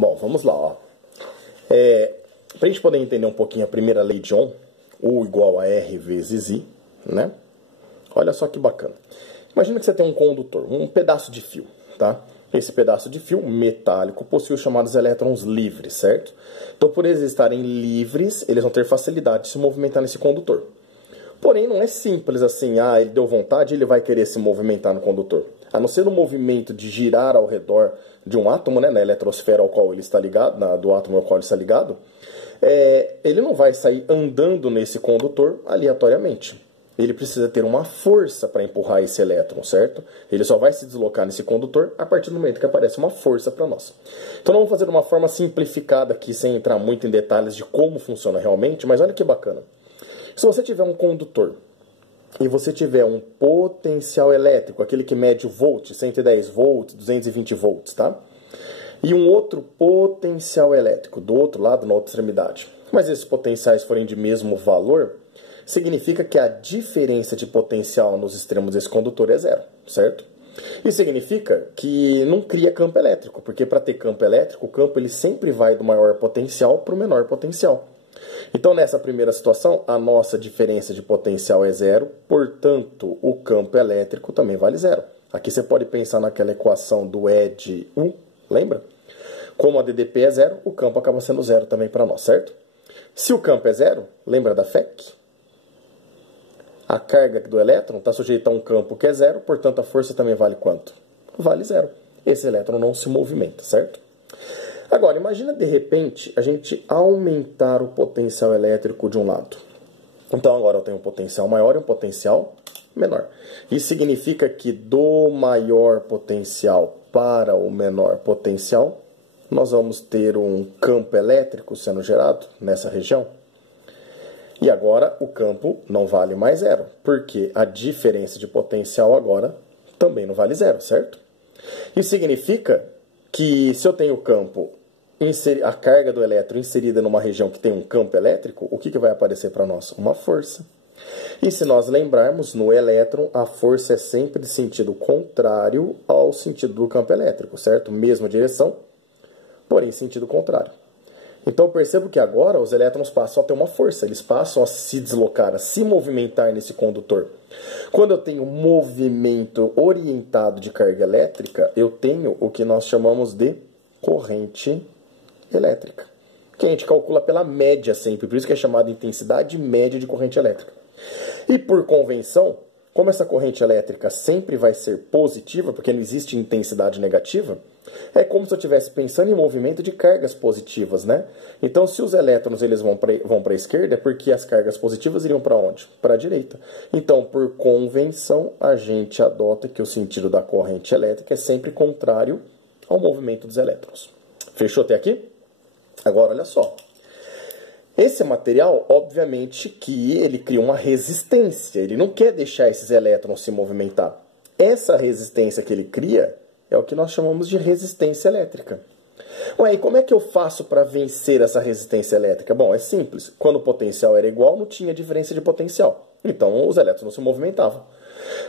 Bom, vamos lá, ó. Para a gente poder entender um pouquinho a primeira lei de Ohm, U igual a R vezes I, né? Olha só que bacana. Imagina que você tem um condutor, um pedaço de fio, tá? Esse pedaço de fio metálico possui os chamados elétrons livres, certo? Então, por eles estarem livres, eles vão ter facilidade de se movimentar nesse condutor. Porém, não é simples assim, ele deu vontade, ele vai querer se movimentar no condutor. A não ser no movimento de girar ao redor de um átomo, né, na eletrosfera ao qual ele está ligado, do átomo ao qual ele está ligado, ele não vai sair andando nesse condutor aleatoriamente. Ele precisa ter uma força para empurrar esse elétron, certo? Ele só vai se deslocar nesse condutor a partir do momento que aparece uma força para nós. Então, nós vamos fazer de uma forma simplificada aqui, sem entrar muito em detalhes de como funciona realmente, mas olha que bacana. Se você tiver um condutor e você tiver um potencial elétrico, aquele que mede o volt, 110 volts, 220 volts, tá? E um outro potencial elétrico do outro lado, na outra extremidade. Mas esses potenciais forem de mesmo valor, significa que a diferença de potencial nos extremos desse condutor é zero, certo? Isso significa que não cria campo elétrico, porque para ter campo elétrico, o campo ele sempre vai do maior potencial para o menor potencial. Então, nessa primeira situação, a nossa diferença de potencial é zero, portanto, o campo elétrico também vale zero. Aqui você pode pensar naquela equação do E de U, lembra? Como a DDP é zero, o campo acaba sendo zero também para nós, certo? Se o campo é zero, lembra da FEC? A carga do elétron está sujeita a um campo que é zero, portanto, a força também vale quanto? Vale zero. Esse elétron não se movimenta, certo? Agora, imagina de repente a gente aumentar o potencial elétrico de um lado. Então agora eu tenho um potencial maior e um potencial menor. Isso significa que do maior potencial para o menor potencial, nós vamos ter um campo elétrico sendo gerado nessa região. E agora o campo não vale mais zero, porque a diferença de potencial agora também não vale zero, certo? Isso significa que se eu tenho o campo, a carga do elétron inserida numa região que tem um campo elétrico, o que vai aparecer para nós? Uma força. E se nós lembrarmos, no elétron, a força é sempre de sentido contrário ao sentido do campo elétrico, certo? Mesma direção, porém sentido contrário. Então percebo que agora os elétrons passam a ter uma força, eles passam a se deslocar, a se movimentar nesse condutor. Quando eu tenho movimento orientado de carga elétrica, eu tenho o que nós chamamos de corrente elétrica, que a gente calcula pela média sempre, por isso que é chamada intensidade média de corrente elétrica. E por convenção, como essa corrente elétrica sempre vai ser positiva, porque não existe intensidade negativa, é como se eu estivesse pensando em movimento de cargas positivas, né? Então, se os elétrons eles vão para a esquerda, é porque as cargas positivas iriam para onde? Para a direita. Então, por convenção, a gente adota que o sentido da corrente elétrica é sempre contrário ao movimento dos elétrons. Fechou até aqui? Agora, olha só. Esse material, obviamente, que ele cria uma resistência. Ele não quer deixar esses elétrons se movimentar. Essa resistência que ele cria é o que nós chamamos de resistência elétrica. Ué, e como é que eu faço para vencer essa resistência elétrica? Bom, é simples. Quando o potencial era igual, não tinha diferença de potencial. Então, os elétrons não se movimentavam.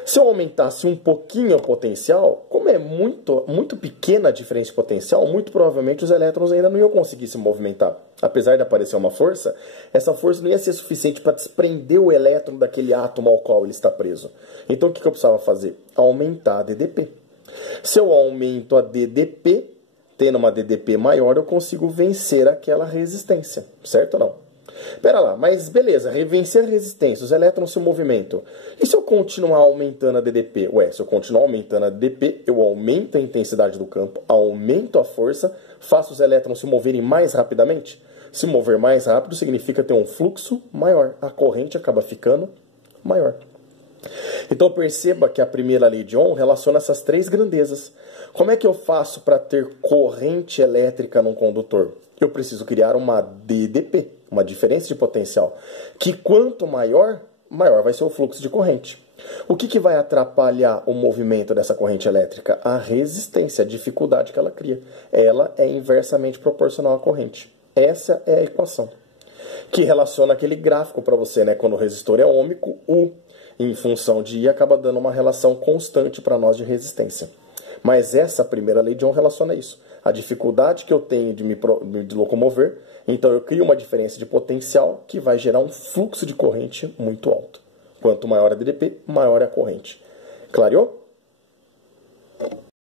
Se eu aumentasse um pouquinho o potencial, como é muito pequena a diferença de potencial, muito provavelmente os elétrons ainda não iam conseguir se movimentar. Apesar de aparecer uma força, essa força não ia ser suficiente para desprender o elétron daquele átomo ao qual ele está preso. Então o que eu precisava fazer? Aumentar a DDP. Se eu aumento a DDP, tendo uma DDP maior, eu consigo vencer aquela resistência, certo ou não? Pera lá, mas beleza, vencer a resistência, os elétrons se movimentam. E se eu continuar aumentando a DDP? Ué, se eu continuar aumentando a DDP, eu aumento a intensidade do campo, aumento a força, faço os elétrons se moverem mais rapidamente? Se mover mais rápido significa ter um fluxo maior, a corrente acaba ficando maior. Então perceba que a primeira lei de Ohm relaciona essas três grandezas. Como é que eu faço para ter corrente elétrica num condutor? Eu preciso criar uma DDP, uma diferença de potencial, que quanto maior, maior vai ser o fluxo de corrente. O que vai atrapalhar o movimento dessa corrente elétrica? A resistência, a dificuldade que ela cria. Ela é inversamente proporcional à corrente. Essa é a equação que relaciona aquele gráfico para você, né? Quando o resistor é ôhmico, U em função de I acaba dando uma relação constante para nós de resistência. Mas essa primeira lei de Ohm relaciona isso. a dificuldade que eu tenho de me locomover, então eu crio uma diferença de potencial que vai gerar um fluxo de corrente muito alto. Quanto maior a DDP, maior é a corrente. Clareou?